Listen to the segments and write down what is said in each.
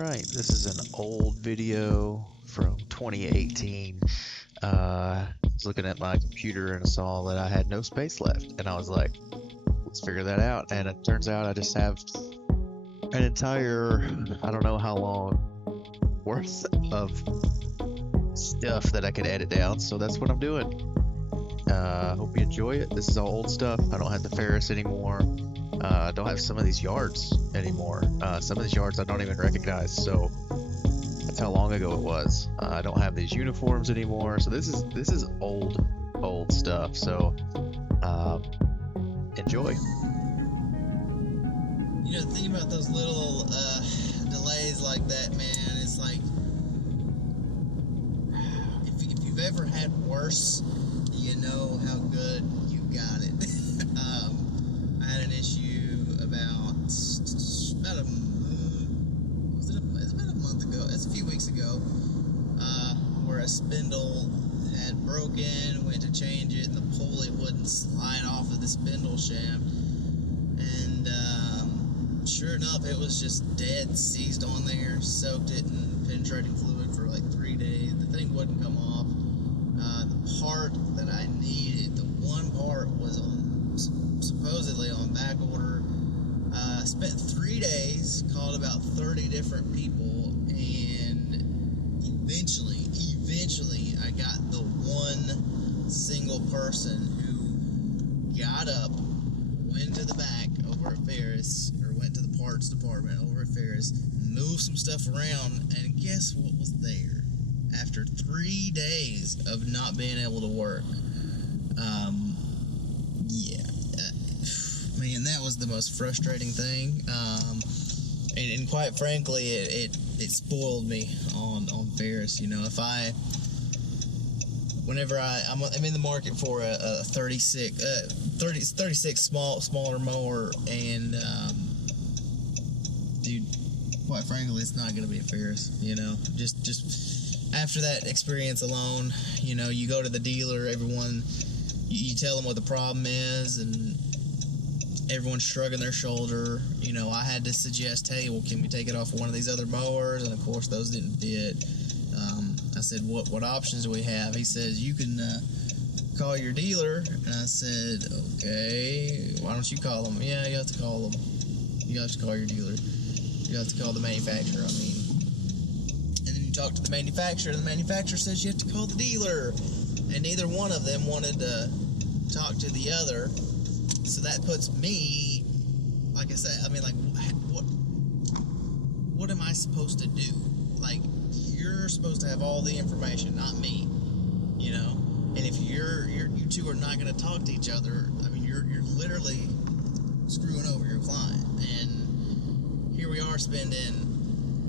Alright, this is an old video from 2018. I was looking at my computer and saw that I had no space left, and I was like, let's figure that out. And it turns out I just have an entire, I don't know how long, worth of stuff that I could edit down, so that's what I'm doing. Hope you enjoy it. This is all old stuff. I don't have the Ferris anymore. I don't have some of these yards anymore. Some of these yards I don't even recognize, so that's how long ago it was. I don't have these uniforms anymore, so this is old stuff. So enjoy. You know, the thing about those little delays like that, man, it's like if you've ever had worse, you know how good you got it. I had an issue about a month ago. It's a few weeks ago, where a spindle had broken. Went to change it, and the pulley wouldn't slide off of the spindle shaft. And sure enough, it was just dead, seized on there. Soaked it in penetrating fluid for like 3 days. The thing wouldn't come off. The part that I needed, the one part was supposedly on back order. Spent 3 days, called about 30 different people, and eventually I got the one single person who got up, went to the back over at Ferris, or went to the parts department over at Ferris, moved some stuff around, and guess what was there? After 3 days of not being able to work. Man, that was the most frustrating thing. And quite frankly, it spoiled me on Ferris. You know, whenever I'm in the market for a 36 smaller mower, and dude, quite frankly, it's not going to be a Ferris. You know, just after that experience alone, you know, you go to the dealer, you tell them what the problem is, and everyone's shrugging their shoulder. You know, I had to suggest, hey, well, can we take it off of one of these other mowers? And of course, those didn't fit. I said, what options do we have? He says, you can call your dealer. And I said, okay, why don't you call them? Yeah, you have to call them. You have to call your dealer. You have to call the manufacturer, I mean. And then you talk to the manufacturer, and the manufacturer says you have to call the dealer. And neither one of them wanted to talk to the other. So that puts me, like I said, I mean, like, what am I supposed to do? Like, you're supposed to have all the information, not me, you know? And if you two are not going to talk to each other, I mean, you're literally screwing over your client. And here we are spending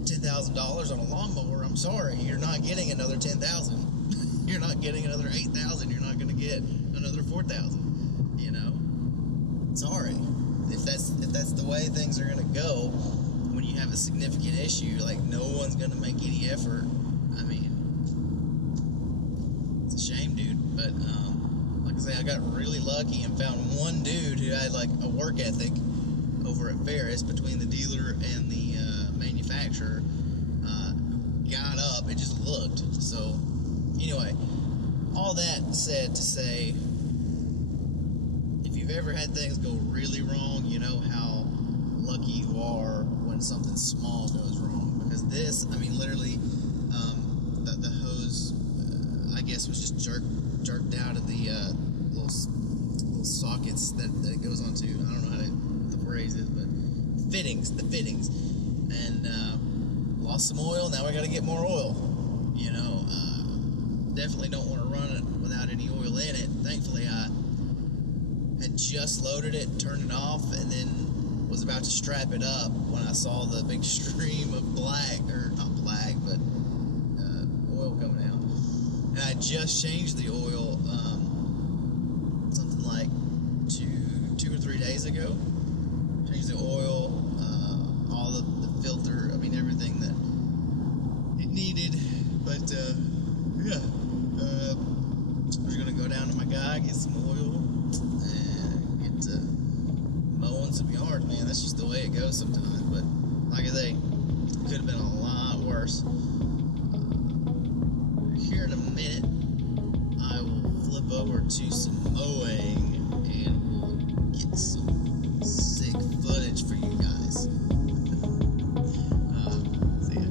$10,000 on a lawnmower. I'm sorry, you're not getting another $10,000. You're not getting another $8,000. You're not going to get another $4,000, you know? Sorry, if that's the way things are gonna go when you have a significant issue, like, no one's gonna make any effort. I mean, it's a shame, dude. But like I say, I got really lucky and found one dude who had like a work ethic over at Ferris, between the dealer and the manufacturer, who got up and just looked. So anyway, all that said to say, if you've ever had things go really wrong, you know how lucky you are when something small goes wrong. Because this, I mean, literally, the hose, I guess, was just jerked out of the little sockets that it goes onto. I don't know what the phrase is, but the fittings, and lost some oil. Now I got to get more oil. You know, definitely don't want to run it without any oil in it. Thankfully, I had just loaded it, turned it off, and then was about to strap it up when I saw the big stream of not black, but oil coming out. And I just changed the oil something like two or 3 days ago. Changed the oil, all the filter, I mean, everything that it needed. But yeah, I was gonna go down to my guy, get some oil, and get to mowing some yards, man. That's just the way it goes sometimes. But like I say, could have been a lot cars. Here in a minute, I will flip over to some mowing and we'll get some sick footage for you guys. See ya.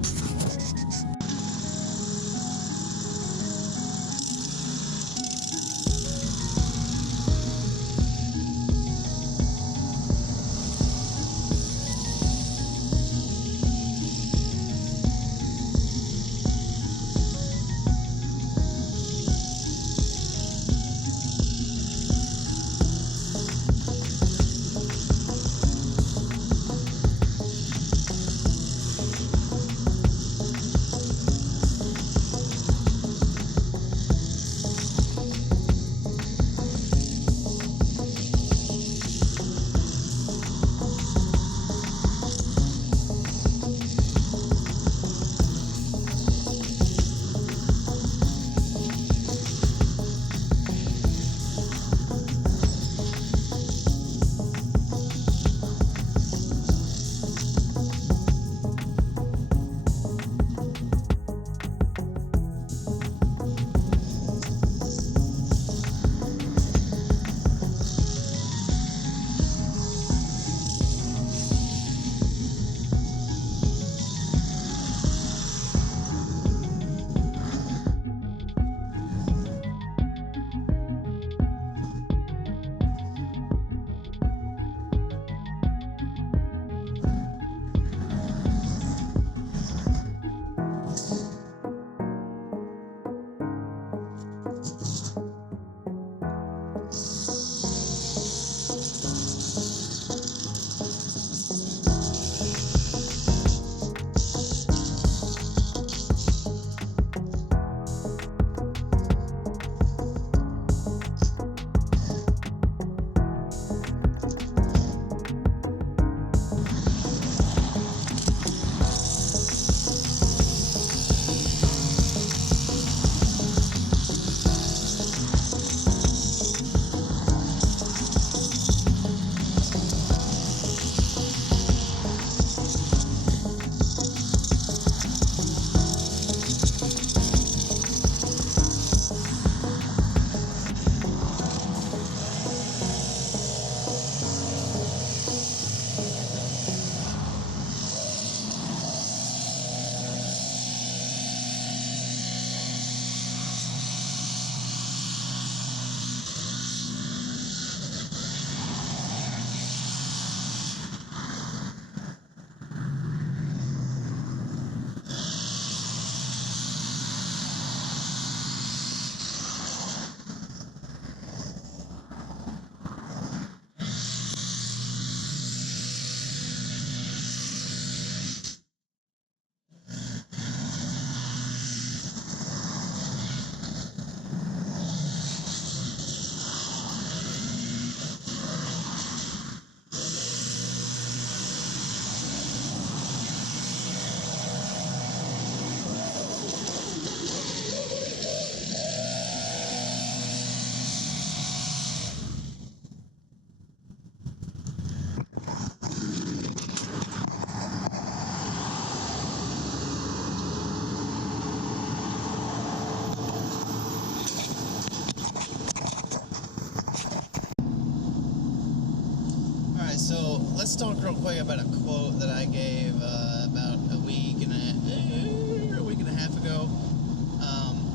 So let's talk real quick about a quote that I gave about a week and a half ago.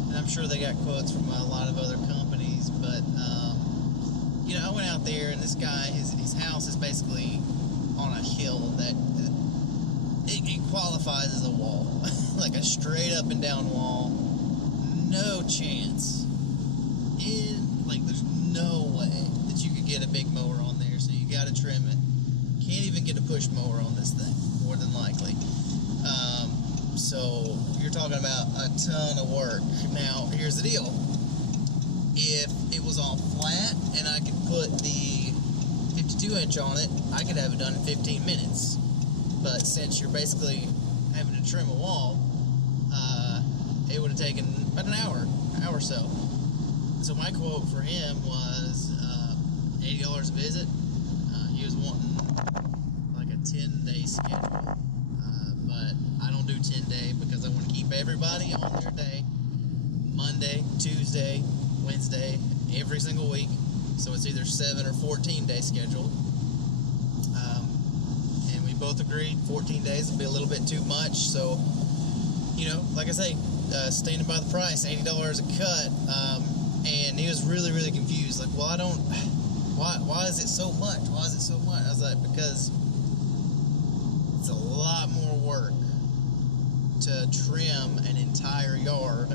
And I'm sure they got quotes from a lot of other companies, but I went out there and this guy, his house is basically on a hill that it qualifies as a wall, like a straight up and down wall. No chance. There's no way that you could get a big mower on there, so you got to trim it. Can't even get a push mower on this thing, more than likely. So you're talking about a ton of work. Now, here's the deal. If it was all flat and I could put the 52-inch on it, I could have it done in 15 minutes. But since you're basically having to trim a wall, it would have taken about an hour or so. So my quote for him was $80 a visit. He was wanting like a 10-day schedule, but I don't do 10-day because I everybody on their day, Monday, Tuesday, Wednesday, every single week. So it's either 7 or 14 day schedule. And we both agreed 14 days would be a little bit too much. So, you know, like I say, standing by the price, $80 a cut. And he was really, really confused. Like, well, why is it so much? Why is it so much? I was like, because it's a lot more work to trim an entire yard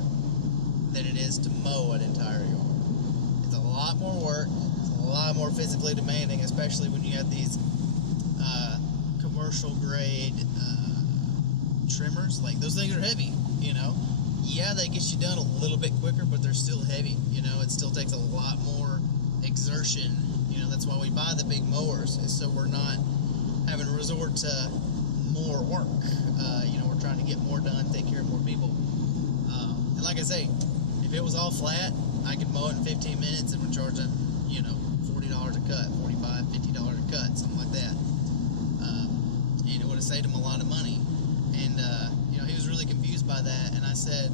than it is to mow an entire yard. It's a lot more work. It's a lot more physically demanding, especially when you have these commercial grade trimmers. Like, those things are heavy, you know. Yeah, they get you done a little bit quicker, but they're still heavy. You know, it still takes a lot more exertion. You know, that's why we buy the big mowers, is so we're not having to resort to more work. You know, we're trying to get more done, take care of more people. And like I say, if it was all flat, I could mow it in 15 minutes and would charge them, you know, $40 a cut, $45, $50 a cut, something like that. And it would have saved him a lot of money. And, you know, he was really confused by that. And I said,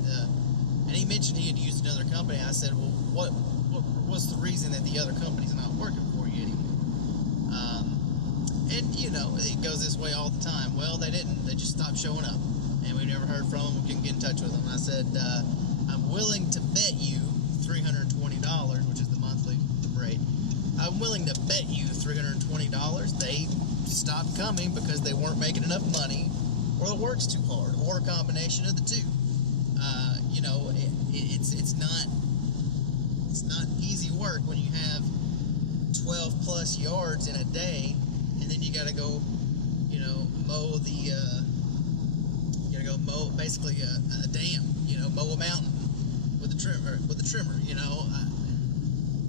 and he mentioned he had used another company. I said, well, what's the reason that the other company's not working for you anymore? And, you know, it goes this way all the time. Well, they didn't. They just stopped showing up. And we never heard from them. We couldn't get in touch with them. I said, I'm willing to bet you $320, which is the monthly rate. I'm willing to bet you $320 they stopped coming because they weren't making enough money, or the work's too hard, or a combination of the two. You know, it's not easy work when you have 12 plus yards in a day, and then you got to go, you know, mow basically a dam, you know, mow a mountain with a trimmer, you know,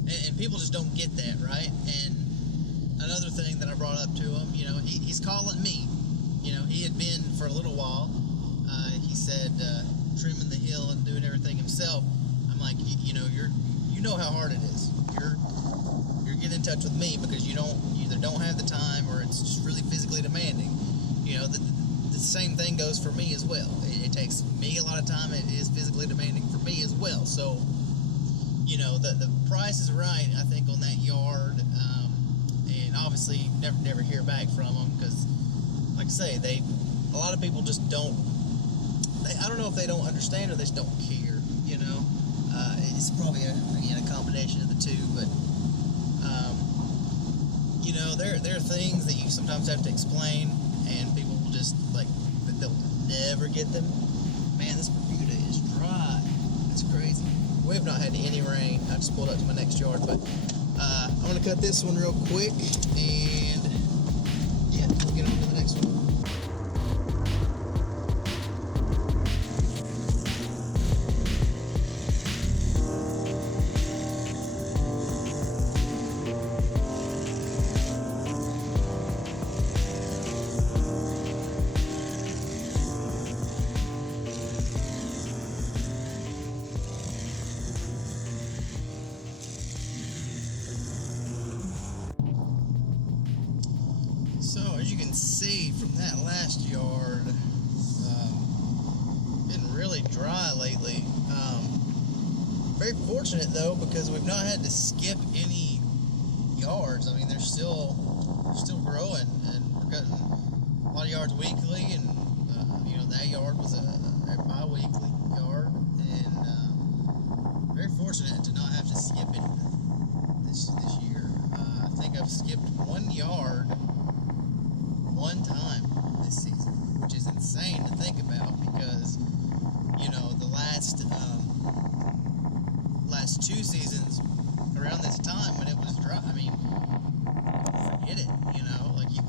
and people just don't get that, right? And another thing that I brought up to him, you know, he's calling me. You know, he had been for a little while. He said trimming the hill and doing everything himself. I'm like, you know how hard it is. You're getting in touch with me because you either don't have the time or it's just really physically demanding. You know, the same thing goes for me as well. It takes me a lot of time. It is physically demanding for me as well. So, you know, the price is right, I think, on that yard. And obviously, never hear back from them because, like I say, a lot of people just don't. I don't know if they don't understand or they just don't care. You know, it's probably a combination of the two. But you know, there are things that you sometimes have to explain, and people will just they'll never get them. Man, this Bermuda is dry. It's crazy. We have not had any rain. I just pulled up to my next yard, but I'm gonna cut this one real quick, and yeah, we'll get on to the next one. So as you can see from that last yard, been really dry lately. Very fortunate though, because we've not had to skip any yards. I mean, they're still growing, and we're cutting a lot of yards weekly, and you know, that yard was a bi-weekly yard, and very fortunate to not have to skip anything this year. I think I've skipped one yard one time this season, which is insane to think about because, you know, the last two seasons around this time when it was dry, I mean, forget it, you know, like you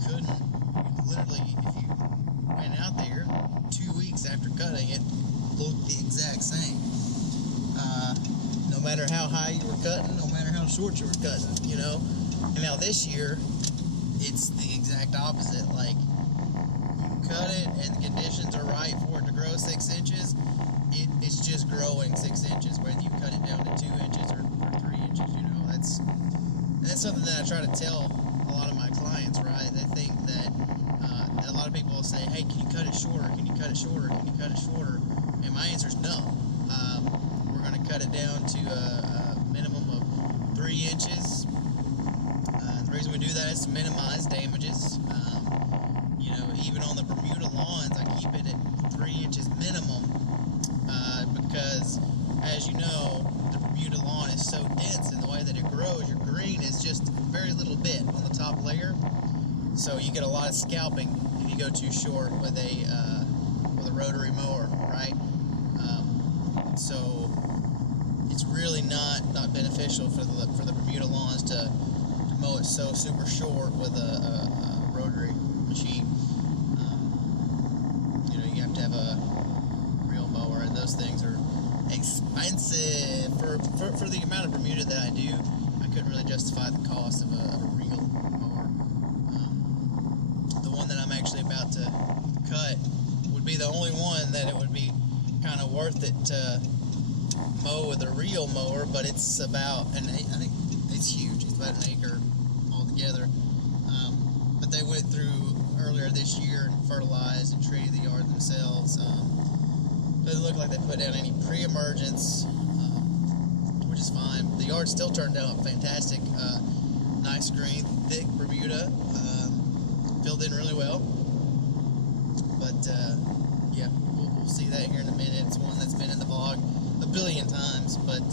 literally, if you went out there 2 weeks after cutting it, looked the exact same. No matter how high you were cutting, no matter how short you were cutting, you know. And now this year, it's the exact opposite. Like, you cut it and the conditions are right for it to grow 6 inches, it's just growing 6 inches, whether you cut it down to 2 inches or 3 inches, you know. That's something that I try to tell a lot of my clients, right? They think that a lot of people will say, hey, can you cut it shorter? Can you cut it shorter? Can you cut it shorter? And my as you know, the Bermuda lawn is so dense in the way that it grows. Your green is just very little bit on the top layer, so you get a lot of scalping if you go too short with a rotary mower, right? So it's really not beneficial for the Bermuda lawns to mow it so super short with a rotary machine. You have to have a real mower, and those things are expensive. For the amount of Bermuda that I do, I couldn't really justify the cost of a real mower. The one that I'm actually about to cut would be the only one that it would be kind of worth it to mow with a real mower, but it's about I think it's huge. It's about an acre altogether. But they went through earlier this year and fertilized and treated the yard themselves. Doesn't look like they put down any pre-emergence, which is fine. The yard still turned out fantastic. Nice green, thick Bermuda, filled in really well. But yeah, we'll see that here in a minute. It's one that's been in the vlog a billion times, but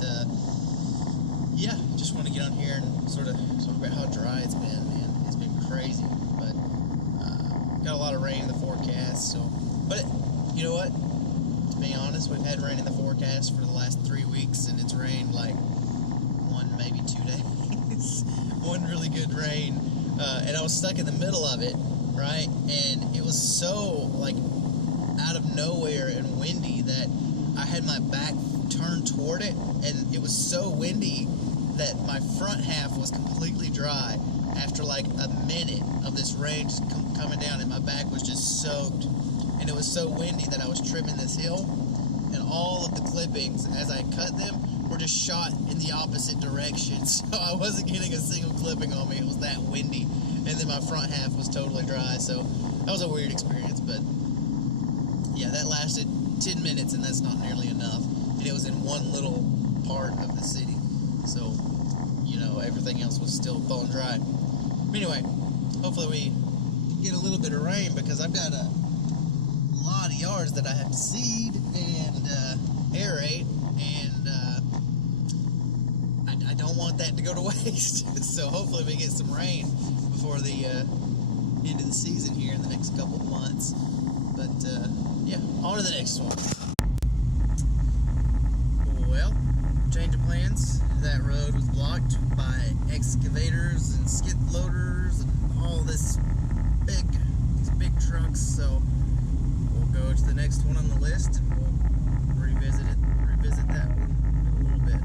yeah, just want to get on here and sort of talk about how dry it's been, man. It's been crazy, but got a lot of rain in the forecast, so, but you know what, to be honest, we've had rain in the forecast for the last 3 weeks, and it's rained like 1, maybe 2 days, one really good rain, and I was stuck in the middle of it, right, and it was so, like, out of nowhere and windy that I had my back turned toward it, and it was so windy that my front half was completely dry after like a minute of this rain just coming down, and my back was just soaked, and it was so windy that I was trimming this hill, and all of the clippings as I cut them were just shot in the opposite direction, so I wasn't getting a single clipping on me. It was that windy, and then my front half was totally dry, so that was a weird experience. But yeah, that lasted 10 minutes, and that's not nearly enough, and it was in one little part of the city, so everything else was still bone dry. But anyway, hopefully we get a little bit of rain, because I've got a lot of yards that I have to seed and aerate, and I don't want that to go to waste. So hopefully we get some rain before the end of the season here in the next couple of months. But yeah, on to the next one. Well, change of plans. That road was blocked by excavators and skid loaders and all these big trucks, so we'll go to the next one on the list, and we'll revisit that one in a little bit.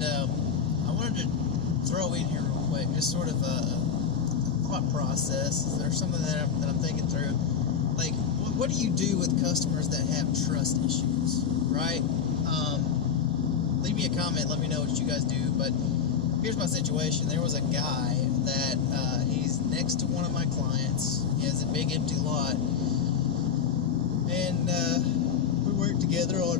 And I wanted to throw in here real quick, just sort of a thought process. There's something that I'm thinking through. Like, what do you do with customers that have trust issues, right? Leave me a comment. Let me know what you guys do. But here's my situation. There was a guy that he's next to one of my clients. He has a big empty lot, and we worked together on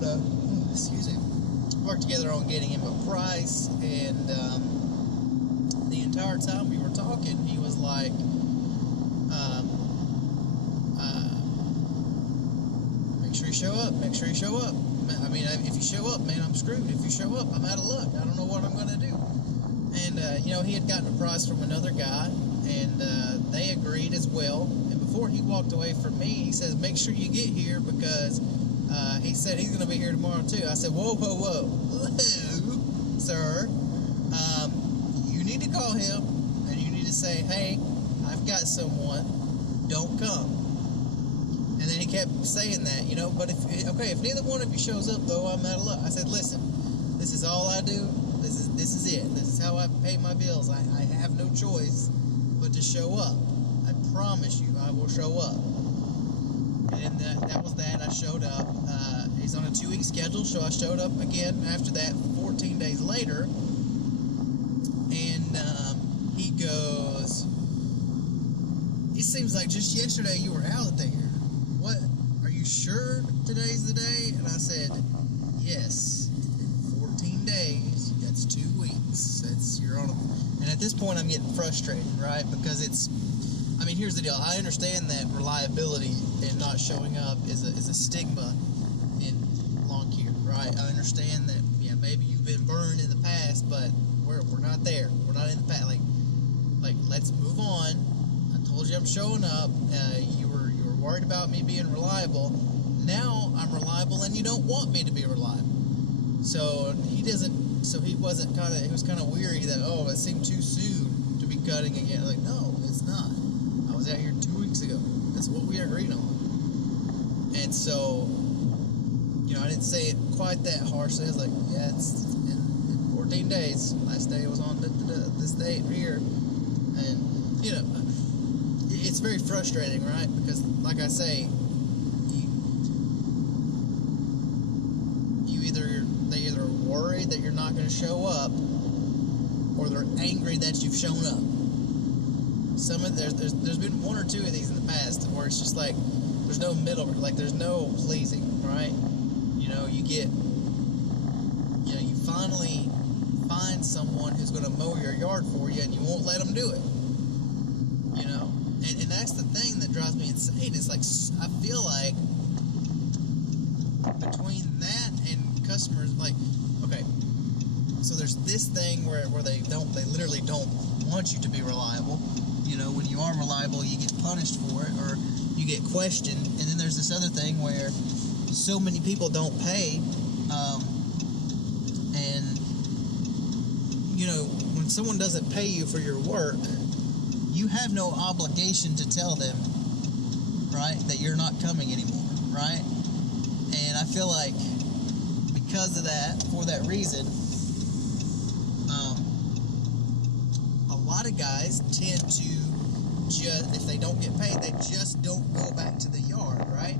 getting him a price. And the entire time we were talking, he was like, "Make sure you show up. Make sure you show up. I mean, if you show up, man, I'm screwed. If you show up, I'm out of luck. I don't know what I'm gonna do." And he had gotten a price from another guy, and they agreed as well. And before he walked away from me, he says, "Make sure you get here because he said he's gonna be here tomorrow too." I said, "Whoa, whoa, whoa, sir! You need to call him, and you need to say, hey, I've got someone. Don't come." And then he kept saying that, But if neither one of you shows up, though, I'm out of luck. I said, "Listen, this is all I do. This is it. This is how I pay my bills. I have no choice but to show up. I promise you, I will show up." And that was that. I showed up. He's on a 2-week schedule, so I showed up again after that, 14 days later. And he goes, "It seems like just yesterday you were out there. What? Are you sure today's the day?" And I said, "Yes. 14 days. That's 2 weeks. You're on." And at this point, I'm getting frustrated, right? Because here's the deal. I understand that reliability and not showing up is a stigma in lawn care, right? I understand that. Yeah, maybe you've been burned in the past, but we're not there. We're not in the past. Like let's move on. I told you I'm showing up. You were worried about me being reliable. Now I'm reliable, and you don't want me to be reliable. So he was kind of weary that, it seemed too soon to be cutting again. Like, no, it's not. I was out here 2 weeks ago. That's what we agreed on. And so, I didn't say it quite that harshly. I was like, yeah, it's in 14 days. Last day was on this date here. And, it's very frustrating, right? Because, like I say, they either worry that you're not going to show up, or they're angry that you've shown up. There's been one or two of these in the past where it's just like there's no middle, like there's no pleasing, right? You finally find someone who's going to mow your yard for you, and you won't let them do it. And that's the thing that drives me insane. It's like, I feel like between that and customers, like, okay, so there's this thing where they literally don't want you to be reliable. When you are reliable, you get punished for it, or you get questioned. And then there's this other thing where so many people don't pay, and when someone doesn't pay you for your work, you have no obligation to tell them, right, that you're not coming anymore, right? And I feel like because of that, for that reason, a lot of guys tend to just, if they don't get paid, they just don't go back to the yard, right?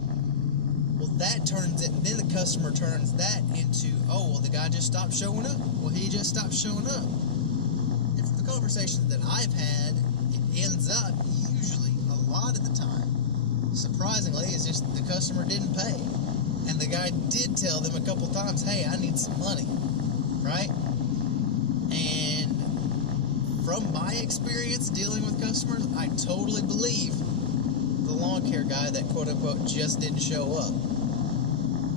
Well, that turns it, and then the customer turns that into, the guy just stopped showing up. Well, he just stopped showing up. And from the conversations that I've had, it ends up, usually, a lot of the time, surprisingly, it's just the customer didn't pay. And the guy did tell them a couple times, "Hey, I need some money," right? And from my experience dealing with customers, I totally believe the lawn care guy that quote-unquote just didn't show up.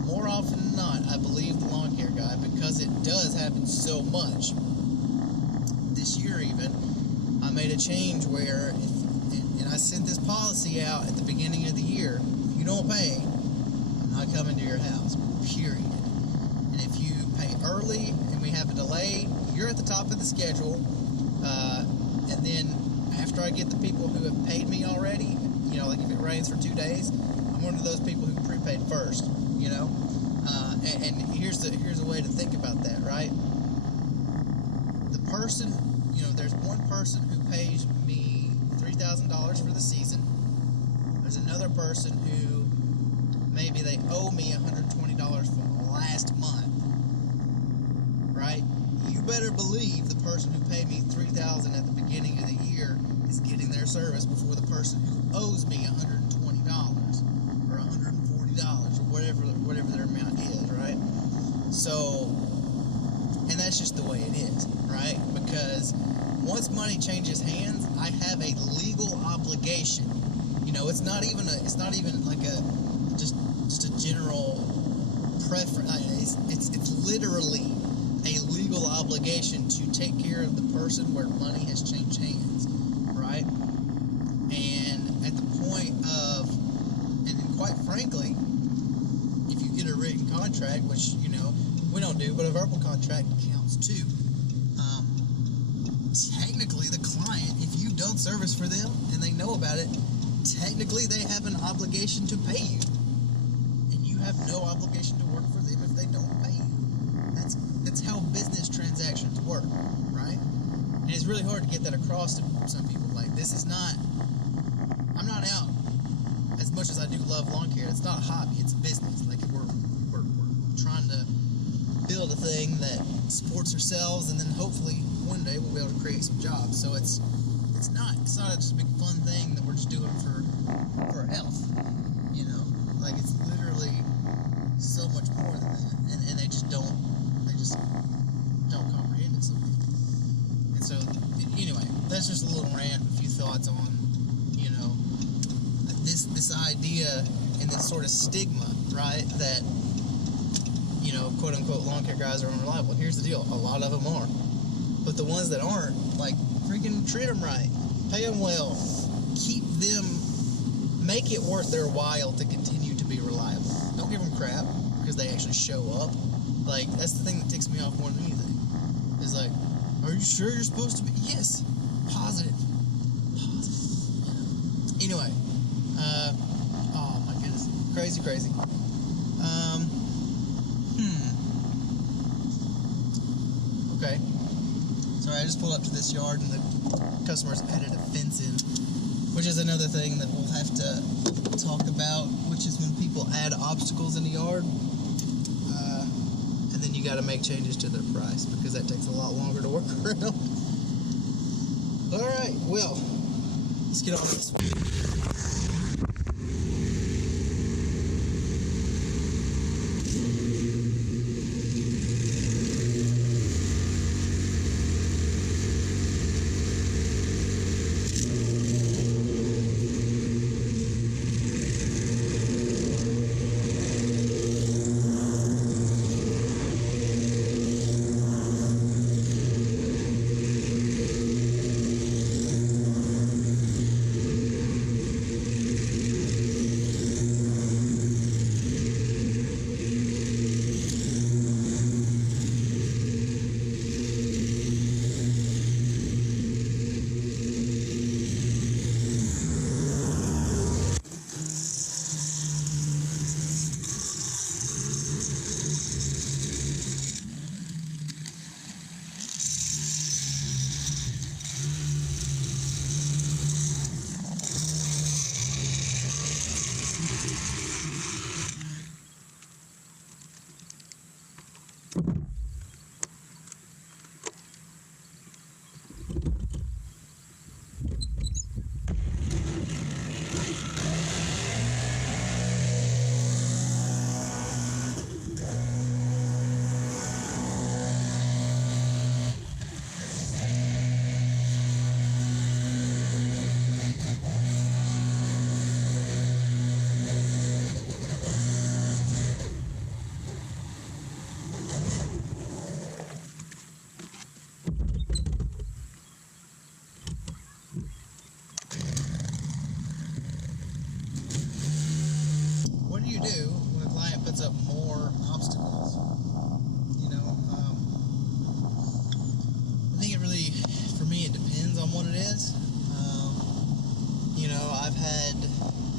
More often than not, I believe the lawn care guy, because it does happen so much. This year even, I made a change where, and I sent this policy out at the beginning of the year: if you don't pay, I'm not coming to your house, period. And if you pay early and we have a delay, you're at the top of the schedule. And then after I get the people who have paid me already, like if it rains for 2 days, I'm one of those people who prepaid first, And here's a way to think about that, right? person, there's one person who pays me $3,000 for the season. There's another person who maybe they owe me $120 from last month, right? You better believe the person who paid me $3,000 at the beginning of the year is getting their service before the person who owes me $120 or $140 or whatever their amount is, right? So, and that's just the way it is, right? Because once money changes hands, I have a legal obligation. It's not even like just a general preference. It's literally a legal obligation to take care of the person where money has changed hands, right? And at the point of, and quite frankly, if you get a written contract, which we don't do, but a verbal contract counts too. Technically, the client, if you've done service for them and they know about it, technically they have an obligation to pay you, and you have no obligation to work for them if they don't pay you. That's how business transactions work, right? And it's really hard to get that across to some people. Like, this is not, I'm not out, as much as I do love lawn care, it's not a hobby, it's a business. Like, we're trying to build a thing that supports ourselves, and then hopefully one day we'll be able to create some jobs. So it's not just a big fun thing that we're just doing for our health, like it's literally so much more than that, and they just don't comprehend it. And so anyway, that's just a little rant, a few thoughts on this idea and this sort of stigma, right, that quote unquote lawn care guys are unreliable. Here's the deal, a lot of them are, but the ones that aren't, like, freaking treat them right, pay them well, keep them, make it worth their while to continue to be reliable. Don't give them crap because they actually show up. Like, that's the thing that ticks me off more than anything. Is like, are you sure you're supposed to be? Yes. Positive. Anyway, oh my goodness, crazy. Okay. Sorry, I just pulled up to this yard and the customers added a fence in, which is another thing that we'll have to talk about, which is when people add obstacles in the yard, and then you got to make changes to their price because that takes a lot longer to work around. All right, well, let's get on to this one.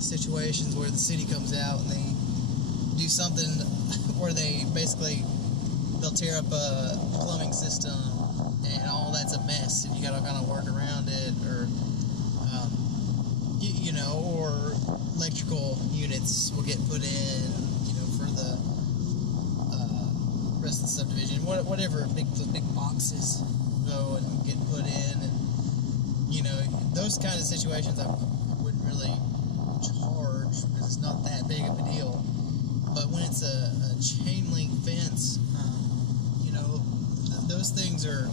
Situations where the city comes out and they do something where they'll tear up a plumbing system and all that's a mess, and you gotta kind of work around it, or you know, or electrical units will get put in, you know, for the rest of the subdivision, whatever, those big boxes will go and get put in, and you know, those kind of situations I wouldn't really charge because it's not that big of a deal. But when it's a chain link fence, you know, those things are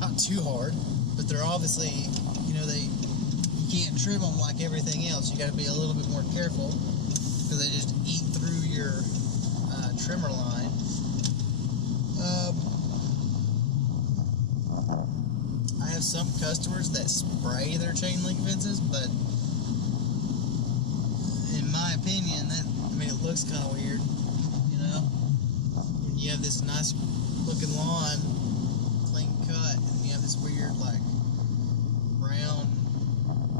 not too hard, but they're obviously, you know, you can't trim them like everything else. You got to be a little bit more careful because they just eat through your trimmer line. I have some customers that spray their chain link fences, but in my opinion, it looks kind of weird, you know? When you have this nice looking lawn, clean cut, and you have this weird, like, brown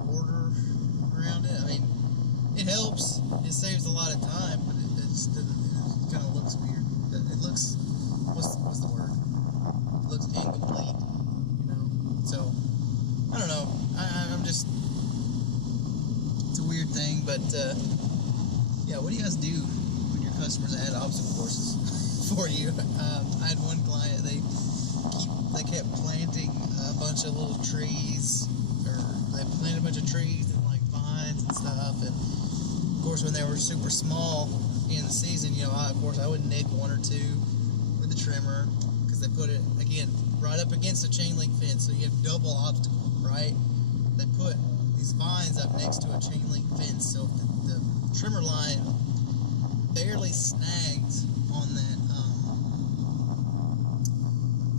border around it. I mean, it helps. It saves a lot of time, but it just doesn't, it kind of looks weird. It looks, what's the word? It looks incomplete, you know? So, I don't know. I'm just, it's a weird thing, but, yeah, what do you guys do when your customers add obstacle courses for you? I had one client, they kept planting a bunch of little trees, or they planted a bunch of trees and like vines and stuff, and of course when they were super small in the season, you know, I would nick one or two with the trimmer, because they put it, again, right up against a chain link fence, so you have double obstacle, right? They put these vines up next to a chain link fence, so if the trimmer line barely snags on that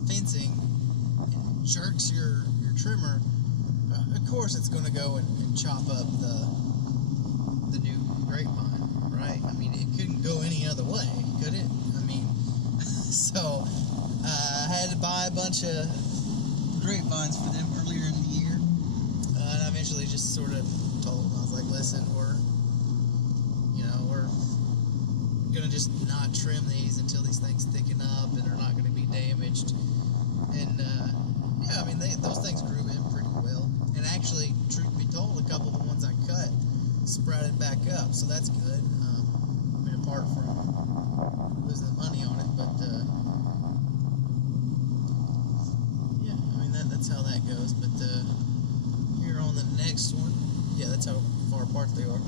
fencing and jerks your trimmer, of course it's going to go and chop up the new grapevine, right? I mean, it couldn't go any other way, could it? I mean, so I had to buy a bunch of grapevines for them earlier in the year, and I eventually just sort of told them, I was like, listen, we're gonna just not trim these until these things thicken up and are not gonna be damaged. And yeah, I mean, those things grew in pretty well. And actually, truth be told, a couple of the ones I cut sprouted back up, so that's good. I mean, apart from losing the money on it, but yeah, I mean that's how that goes. But here on the next one, yeah, that's how far apart they are.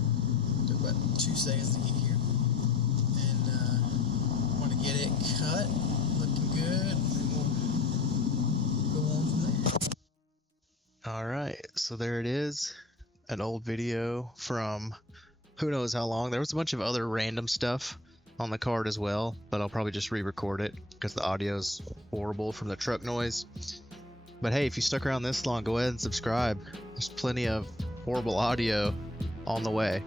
Took about 2 seconds to get here. Get it cut, looking good, and we'll go on from there. Alright, so there it is. An old video from who knows how long. There was a bunch of other random stuff on the card as well, but I'll probably just re-record it because the audio's horrible from the truck noise. But hey, if you stuck around this long, go ahead and subscribe. There's plenty of horrible audio on the way.